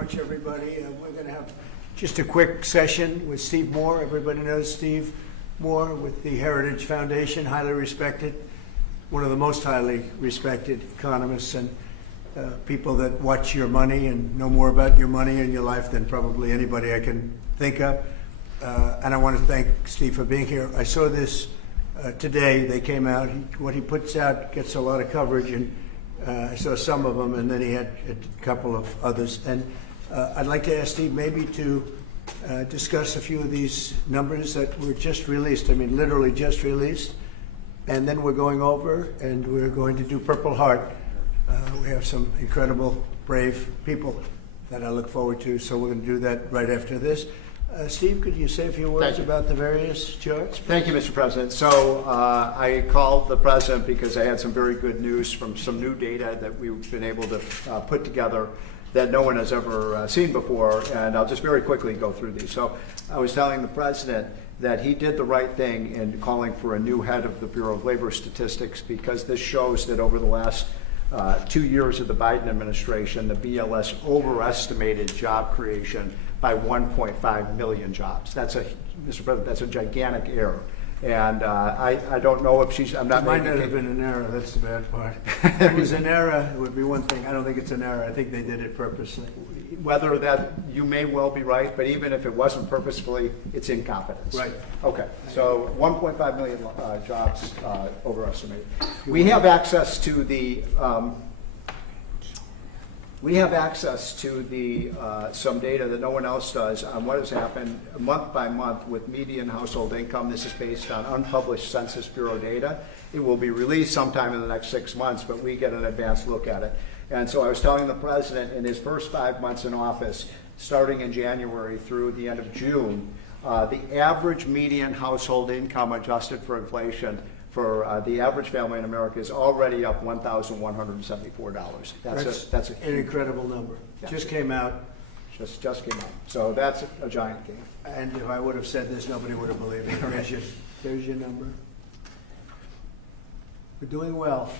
much, everybody. We're going to have just a quick session with Steve Moore. Everybody knows Steve Moore with the Heritage Foundation, highly respected, one of the most highly respected economists and people that watch your money and know more about your money and your life than probably anybody I can think of. And I want to thank Steve for being here. I saw this today. They came out. What he puts out gets a lot of coverage, and I saw some of them, and then he had a couple of others. And I'd like to ask Steve maybe to discuss a few of these numbers that were just released. I mean, literally just released. And then we're going over, and we're going to do Purple Heart. We have some incredible, brave people that I look forward to, so we're going to do that right after this. Steve, could you say a few words about the various charts? Thank you, Mr. President. So I called the President because I had some very good news from some new data that we've been able to put together that no one has ever seen before, and I'll just very quickly go through these. So I was telling the President that he did the right thing in calling for a new head of the Bureau of Labor Statistics, because this shows that over the last 2 years of the Biden administration, the BLS overestimated job creation by 1.5 million jobs. That's a, Mr. President, that's a gigantic error. And I don't know if she's, I'm not making it. It might not have been an error, that's the bad part. If it was an error, it would be one thing. I don't think it's an error. I think they did it purposely. Whether that, you may well be right, but even if it wasn't purposefully, it's incompetence. Right. Okay, so 1.5 million jobs overestimated. We have access to the, some data that no one else does on what has happened month by month with median household income. This is based on unpublished Census Bureau data. It will be released sometime in the next 6 months, but we get an advanced look at it. And so I was telling the President in his first 5 months in office, starting in January through the end of June, the average median household income adjusted for inflation for the average family in America is already up $1,174. That's an incredible number. Yeah. Just came out. Just came out. So that's a giant gain. And if I would have said this, nobody would have believed it. There's your number. We're doing well.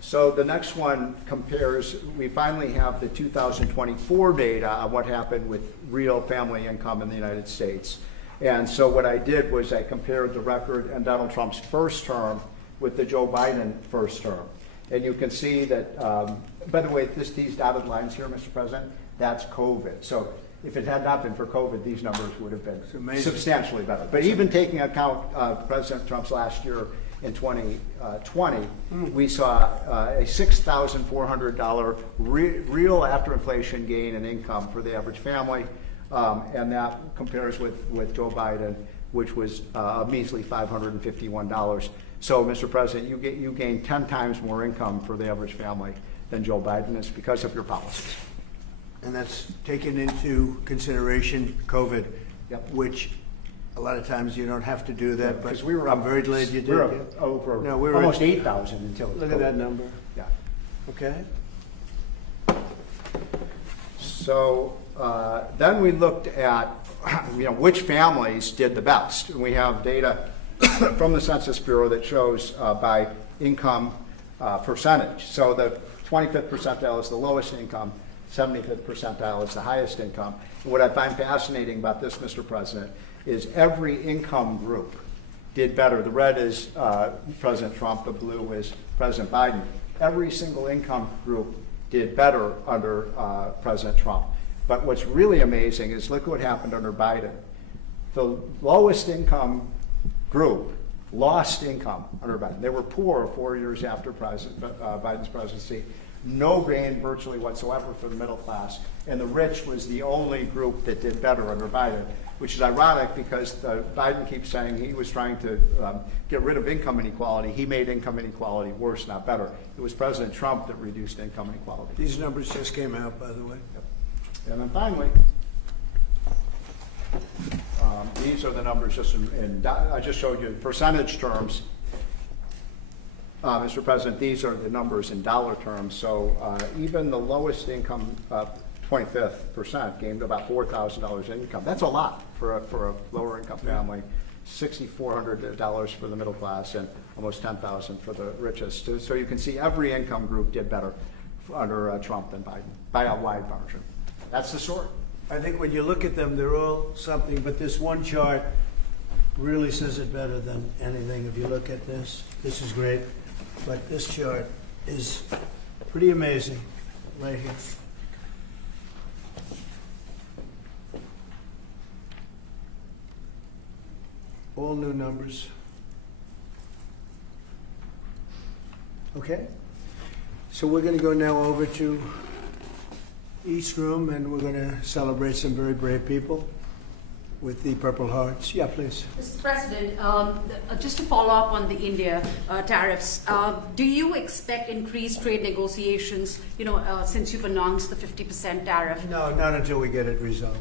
So the next one compares, we finally have the 2024 data on what happened with real family income in the United States. And so what I did was I compared the record in Donald Trump's first term with the Joe Biden first term. And you can see that, by the way, these dotted lines here, Mr. President, that's COVID. So if it had not been for COVID, these numbers would have been substantially better. But even taking account President Trump's last year in 2020, we saw a $6,400 real after inflation gain in income for the average family. And that compares with Joe Biden, which was a measly $551. So, Mr. President, you gain 10 times more income for the average family than Joe Biden is because of your policies. And that's taken into consideration COVID, yep. Which a lot of times you don't have to do that, but we were I'm very glad you did. We're almost 8,000 until look at that number. Yeah. Okay. So then we looked at which families did the best. And we have data from the Census Bureau that shows by income percentage. So the 25th percentile is the lowest income, 75th percentile is the highest income. And what I find fascinating about this, Mr. President, is every income group did better. The red is President Trump, the blue is President Biden. Every single income group did better under President Trump. But what's really amazing is look what happened under Biden. The lowest income group lost income under Biden. They were poor 4 years after Biden's presidency. No gain virtually whatsoever for the middle class. And the rich was the only group that did better under Biden, which is ironic because Biden keeps saying he was trying to get rid of income inequality. He made income inequality worse, not better. It was President Trump that reduced income inequality. These numbers just came out, by the way. Yep. And then finally, these are the numbers just I just showed you in percentage terms. Mr. President, these are the numbers in dollar terms. So even the lowest income 25th percent gained about $4,000 in income. That's a lot for a lower income family. $6,400 for the middle class and almost $10,000 for the richest. So you can see every income group did better under Trump than Biden by a wide margin. That's the story. I think when you look at them, they're all something, but this one chart really says it better than anything. If you look at this is great, but this chart is pretty amazing right here. All new numbers. Okay, so we're going to go now over to East Room, and we're going to celebrate some very brave people with the Purple Hearts. Yeah, please. Mr. President, just to follow up on the India tariffs, do you expect increased trade negotiations, since you've announced the 50% tariff? No, not until we get it resolved.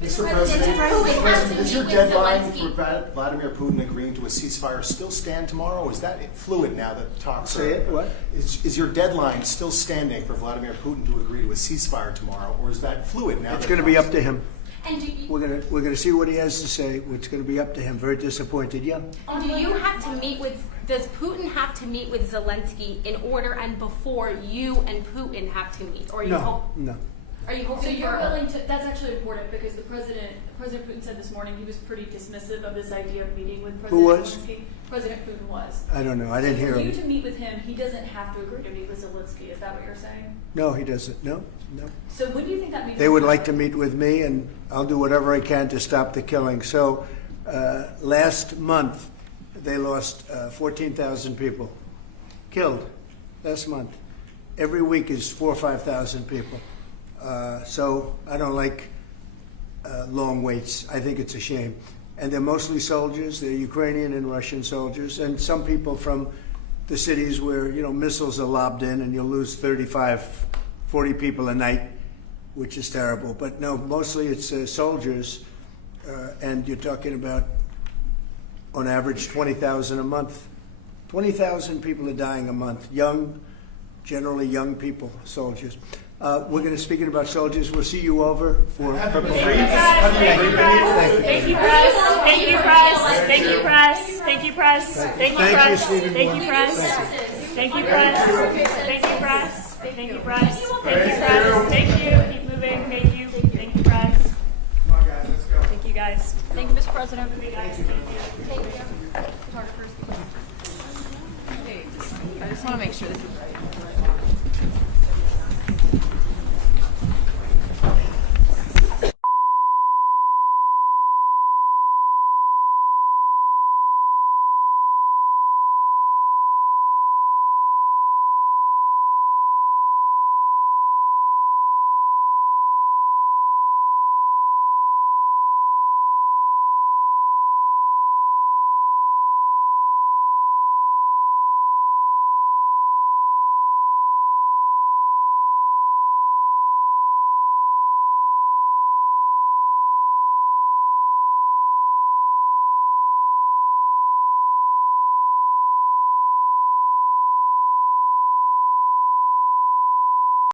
Mr. President, is your deadline for Vladimir Putin agreeing to a ceasefire still stand tomorrow? Is that fluid now that talks are... Say it, what? Is your deadline still standing for Vladimir Putin to agree to a ceasefire tomorrow, or is that fluid now? It's going to be up to him. And do you, We're going to see what he has to say. It's going to be up to him. Very disappointed. Yeah. and do you have to meet with, does Putin have to meet with Zelensky in order and before you and Putin have to meet? Or are you No. Are you hoping So you're for willing to, that's actually important because President Putin said this morning he was pretty dismissive of this idea of meeting with President Who was? Zelensky. President Putin was. I don't know. I didn't hear For you him. to meet with him, he doesn't have to agree to meet with Zelensky. Is that what you're saying? No, he doesn't. No. So when do you think that meeting They would like to meet with me, and I'll do whatever I can to stop the killing. So last month, they lost 14,000 people killed last month. Every week is 4,000 or 5,000 people. So I don't like long waits. I think it's a shame. And they're mostly soldiers. They're Ukrainian and Russian soldiers, and some people from the cities where missiles are lobbed in, and you'll lose 35, 40 people a night, which is terrible. But no, mostly it's soldiers, and you're talking about, on average, 20,000 a month. 20,000 people are dying a month. Generally young people, soldiers. We're going to, speaking about soldiers, we'll see you over for Purple Hearts. Thank you, press. Thank you, press. Thank you, press. Thank you, press. Thank you, press. Thank you, press. Thank you, press. Thank you, press. Thank you, press. Thank you, press. Thank you, press. Thank you. Keep moving. Thank you. Thank you, press. Come on, guys, let's go. Thank you, guys. Thank you, Mr. President. Thank you, guys. Thank you. I just want to make sure this is right.